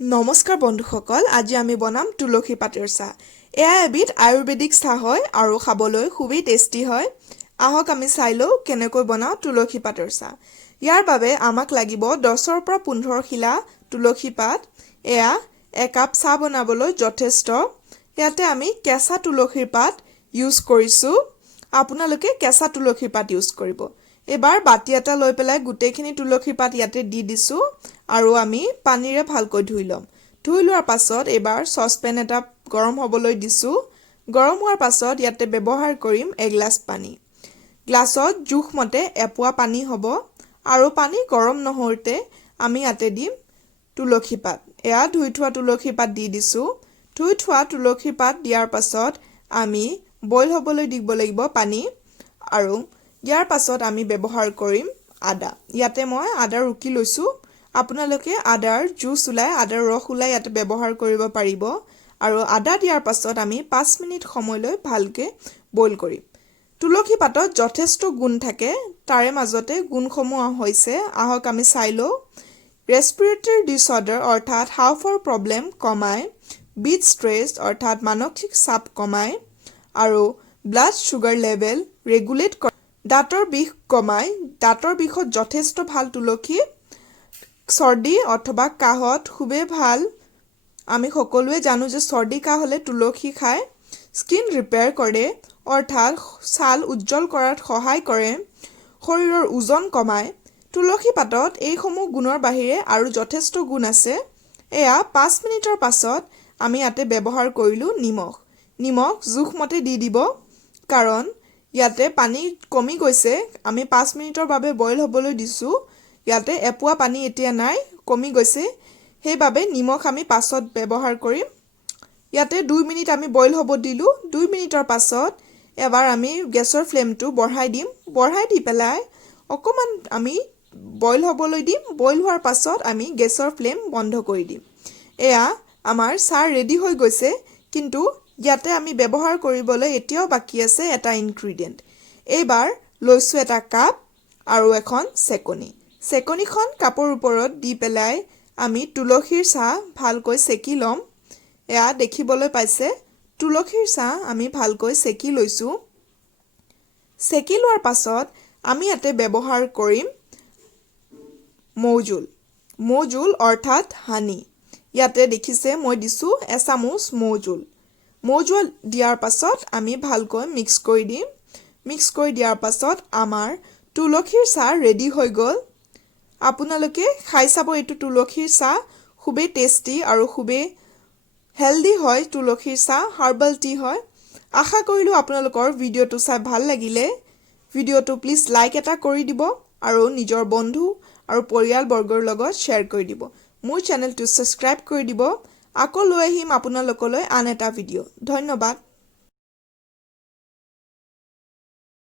নমস্কাৰ বন্ধুসকল, আজি আমি বনাম তুলসী পাতৰ চাহ। এয়া এবিধ আয়ুৰ্বেদিক চাহ হয় আৰু খাবলৈ খুবেই টেষ্টি হয়। আহক আমি চাই লওঁ কেনেকৈ বনাওঁ তুলসী পাতৰ চাহ। ইয়াৰ বাবে আমাক লাগিব 10ৰ পৰা 15 খিলা তুলসী পাত। এয়া একাপ চাহ বনাবলৈ যথেষ্ট। ইয়াতে আমি কেঁচা তুলসীৰ পাত ইউজ কৰিছোঁ। আপোনালোকে কেঁচা তুলসীৰ পাত ইউজ কৰিব। এবাৰ বাটি এটা লৈ পেলাই গোটেইখিনি তুলসীৰ পাত ইয়াতে দি দিছোঁ আৰু আমি পানীৰে ভালকৈ ধুই ল'ম। ধুই লোৱাৰ পাছত এবাৰ চচপেন এটা গৰম হ'বলৈ দিছোঁ। গৰম হোৱাৰ পাছত ইয়াতে ব্যৱহাৰ কৰিম এগিলাচ পানী। গ্লাছত জোখমতে এপোৱা পানী হ'ব আৰু পানী গৰম নহওঁতে আমি ইয়াতে দিম তুলসী পাত। এয়া ধুই থোৱা তুলসী পাত দি দিছোঁ। ধুই থোৱা তুলসী পাত দিয়াৰ পাছত আমি বইল হ'বলৈ দিব লাগিব পানী আৰু ইয়াৰ পাছত আমি ব্যৱহাৰ কৰিম আদা। ইয়াতে মই আদা ৰুকি লৈছোঁ। আপোনালোকে আদাৰ জুচ ওলাই আদাৰ ৰস ওলাই ইয়াতে ব্যৱহাৰ কৰিব পাৰিব আৰু আদা দিয়াৰ পাছত আমি 5 মিনিট সময়লৈ ভালকৈ বইল কৰিম। তুলসী পাতত যথেষ্ট গুণ থাকে, তাৰে মাজতে গুণসমূহ হৈছে আহক আমি চাই লওঁ। ৰেস্পিৰেটৰী ডিছঅৰ্ডাৰ অৰ্থাৎ হাঁওফাঁওৰ প্ৰব্লেম কমায়, বিট ষ্ট্ৰেছ অৰ্থাৎ মানসিক চাপ কমায় আৰু ব্লাড ছুগাৰ লেভেল ৰেগুলেট কৰে। দাঁতৰ বিষ কমায়, দাঁতৰ বিষত যথেষ্ট ভাল তুলসী। চৰ্দি অথবা কাহত খুবেই ভাল। আমি সকলোৱে জানো যে চৰ্দি কাহ হ'লে তুলসী খায়। স্কিন ৰিপেয়াৰ কৰে অৰ্থাৎ ছাল উজ্জ্বল কৰাত সহায় কৰে, শৰীৰৰ ওজন কমায়। তুলসী পাতত এইসমূহ গুণৰ বাহিৰে আৰু যথেষ্ট গুণ আছে। এয়া 5 মিনিটৰ পাছত আমি ইয়াতে ব্যৱহাৰ কৰিলোঁ নিমখ। নিমখ জোখমতে দি দিব কাৰণ ইয়াতে পানী কমি গৈছে। আমি 5 মিনিটৰ বাবে বইল হ'বলৈ দিছোঁ। ইয়াতে এপোৱা পানী এতিয়া নাই, কমি গৈছে। সেইবাবে নিমখ আমি পাছত ব্যৱহাৰ কৰিম। ইয়াতে 2 মিনিট আমি বইল হ'ব দিলোঁ। 2 মিনিটৰ পাছত এবাৰ আমি গেছৰ ফ্লেমটো বঢ়াই দিম। বঢ়াই দি পেলাই অকণমান আমি বইল হ'বলৈ দিম। বইল হোৱাৰ পাছত আমি গেছৰ ফ্লেম বন্ধ কৰি দিম। এয়া আমাৰ চাহ ৰেডি হৈ গৈছে, কিন্তু ইয়াতে আমি ব্যৱহাৰ কৰিবলৈ এতিয়াও বাকী আছে এটা ইনগ্ৰিডিয়েণ্ট। এইবাৰ লৈছোঁ এটা কাপ আৰু এখন চেকনি। চেকনিখন কাপৰ ওপৰত দি পেলাই আমি তুলসীৰ চাহ ভালকৈ চেকি ল'ম। এয়া দেখিবলৈ পাইছে তুলসীৰ চাহ আমি ভালকৈ চেকি লৈছোঁ। চেকি লোৱাৰ পাছত আমি ইয়াতে ব্যৱহাৰ কৰিম মৌজোল। মৌজোল অৰ্থাৎ হানি। ইয়াতে দেখিছে মই দিছোঁ এচামুচ মৌজোল। মৌজোল দিয়াৰ পাছত আমি ভালকৈ মিক্স কৰি দিম। মিক্স কৰি দিয়াৰ পাছত আমাৰ তুলসীৰ চাহ ৰেডি হৈ গ'ল। আপোনালোকে খাই চাব, এইটো তুলসীৰ চাহ খুবেই টেষ্টি আৰু খুবেই হেল্ডি হয়। তুলসীৰ চাহ হাৰ্বেল টি হয়। আশা কৰিলোঁ আপোনালোকৰ ভিডিঅ'টো চাই ভাল লাগিলে। ভিডিঅ'টো প্লিজ লাইক এটা কৰি দিব আৰু নিজৰ বন্ধু আৰু পৰিয়ালবৰ্গৰ লগত শ্বেয়াৰ কৰি দিব। মোৰ চেনেলটো ছাবস্ক্ৰাইব কৰি দিব। আকৌ লৈ আহিম আপোনালোকলৈ আন এটা ভিডিঅ'। ধন্যবাদ।